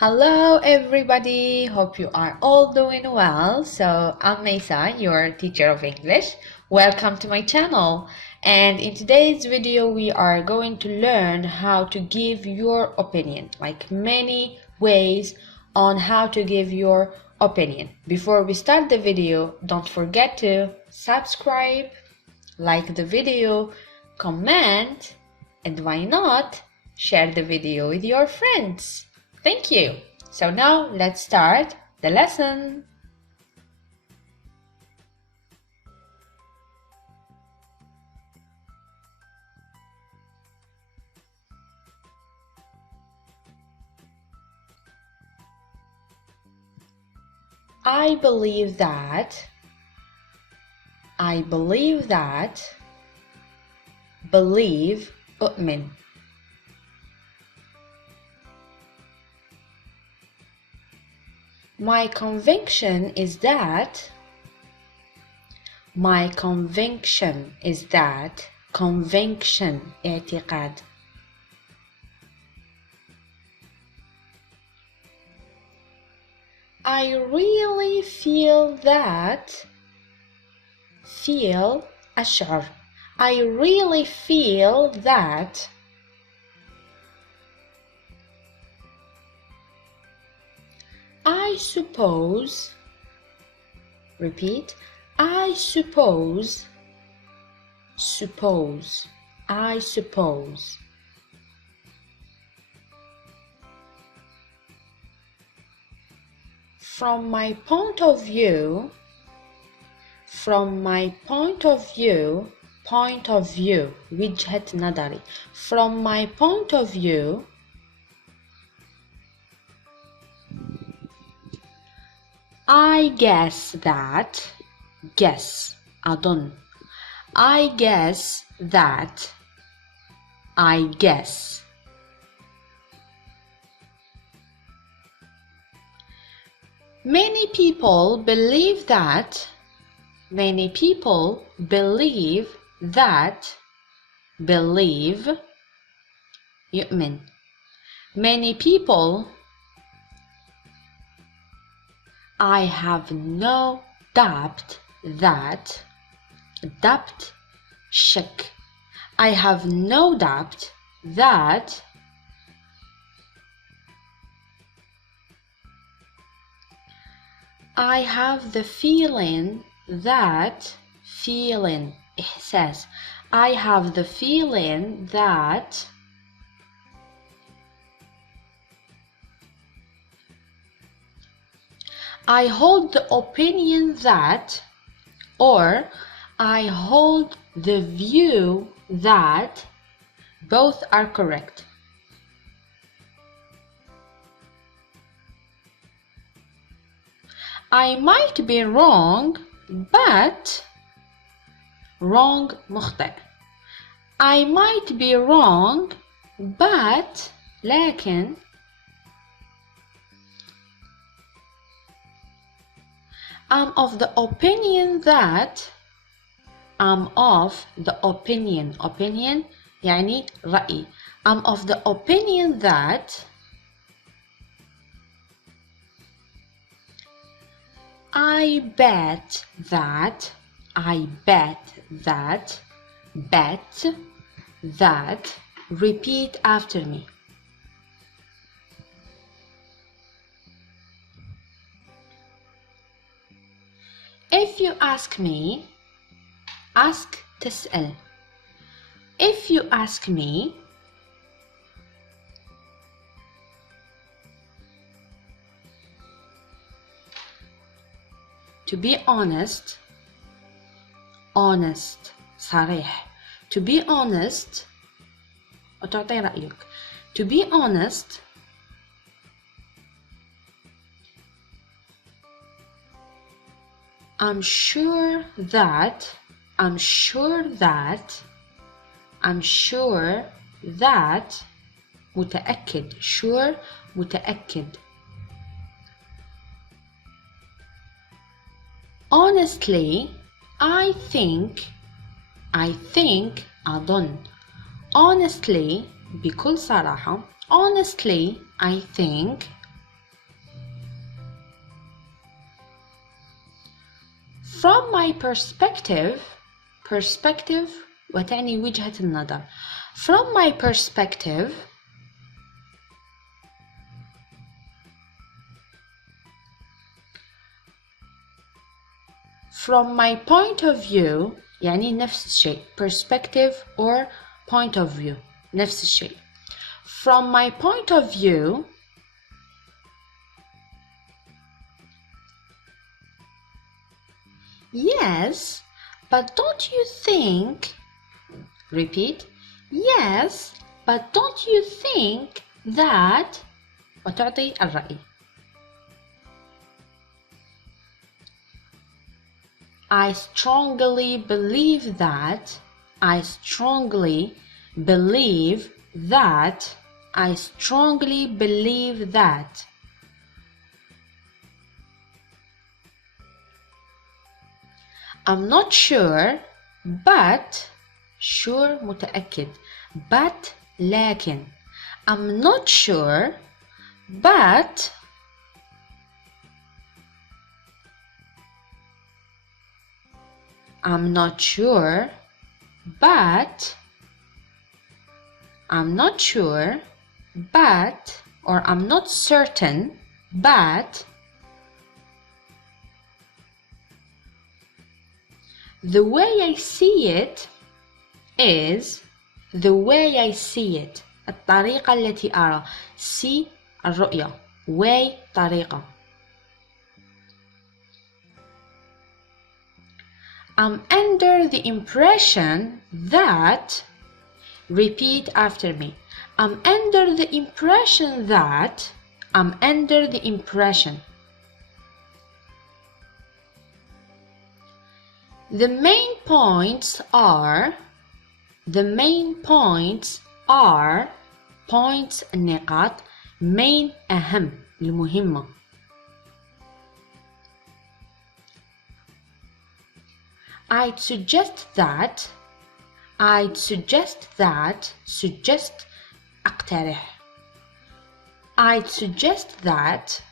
Hello everybody, hope you are all doing well. So I'm Mesa, your teacher of English. Welcome to my channel, and in today's video we are going to learn how to give your opinion, like many ways on how to give your opinion. Before we start the video, don't forget to subscribe, like the video, comment, and why not share the video with your friends. Thank you. So now let's start the lesson. I believe that. Believe, أؤمن. My conviction is that. Conviction, اعتقاد. I really feel that. Feel, أشعر. I really feel that. I suppose. Repeat. I suppose. I suppose. From my point of view. وجهة نظري. From my point of view. I guess that. أظن. I guess that. Many people believe that. Believe, يؤمن. Many people. I have no doubt that. شك. I have no doubt that. I have the feeling that. إحساس. I have the feeling that. I hold the opinion that, or I hold the view that. Both are correct. I might be wrong, but. wrong, مخطئ. I might be wrong, but. لكن. I'm of the opinion that. opinion يعني رأي. I'm of the opinion that. I bet that. Repeat after me. If you ask me. تسأل. If you ask me. To be honest. صريح. To be honest. وتعطي رأيك. To be honest. I'm sure that. متأكد. sure متأكد. Honestly, I think أظن. Honestly بكل صراحة. Honestly, I think From my perspective وتعني وجهة النظر. From my perspective, from my point of view يعني نفس الشيء. Perspective or point of view نفس الشيء. From my point of view, yes, but don't you think, repeat, yes, but don't you think that وتعطي الرأي. I strongly believe that, I strongly believe that, I strongly believe that. I'm not sure, but sure متأكد, but لكن. I'm not sure, but I'm not sure, but I'm not sure, but, or I'm not certain, but the way I see it is, the way I see it, الطريقة التي أرى. see الرؤية, way طريقة. I'm under the impression that, repeat after me. I'm under the impression that, I'm under the impression. The main points are, the main points are, points النقاط, main أهم المهمة. I'd suggest that, I'd suggest that, suggest أقترح. I'd suggest that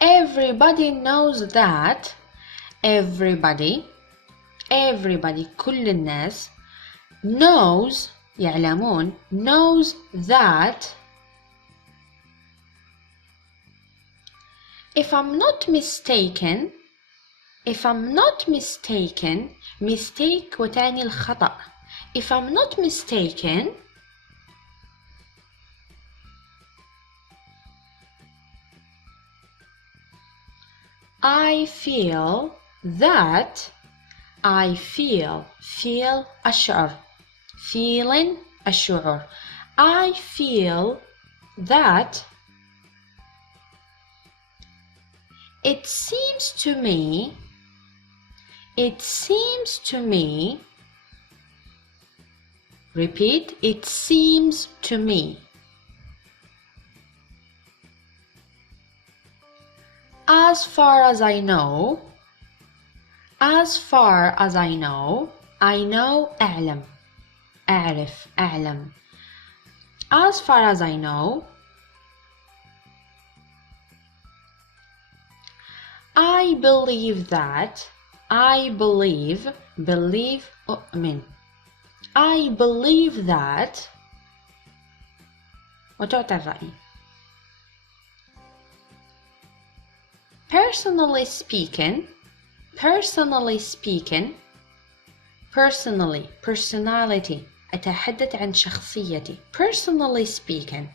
everybody knows that, everybody كل الناس knows يعلمون knows that if I'm not mistaken, mistake وتعني الخطأ. If I'm not mistaken, I feel that, feel أشعر, feeling الشعور. I feel that it seems to me, repeat, it seems to me. As far as I know, I know أعلم, أعلم. As far as I know, I believe that, believe أؤمن. I believe that وتعطي الرأي. Personally speaking, personality أتحدث عن شخصيتي. Personally speaking.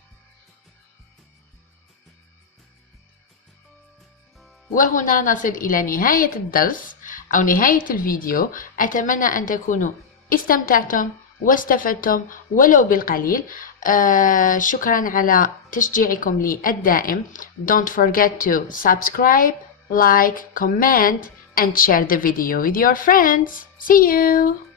وهنا نصل إلى نهاية الدرس أو نهاية الفيديو. أتمنى أن تكونوا استمتعتم واستفدتم ولو بالقليل. شكرا على تشجيعكم لي الدائم. Don't forget to subscribe, like, comment and share the video with your friends. See you!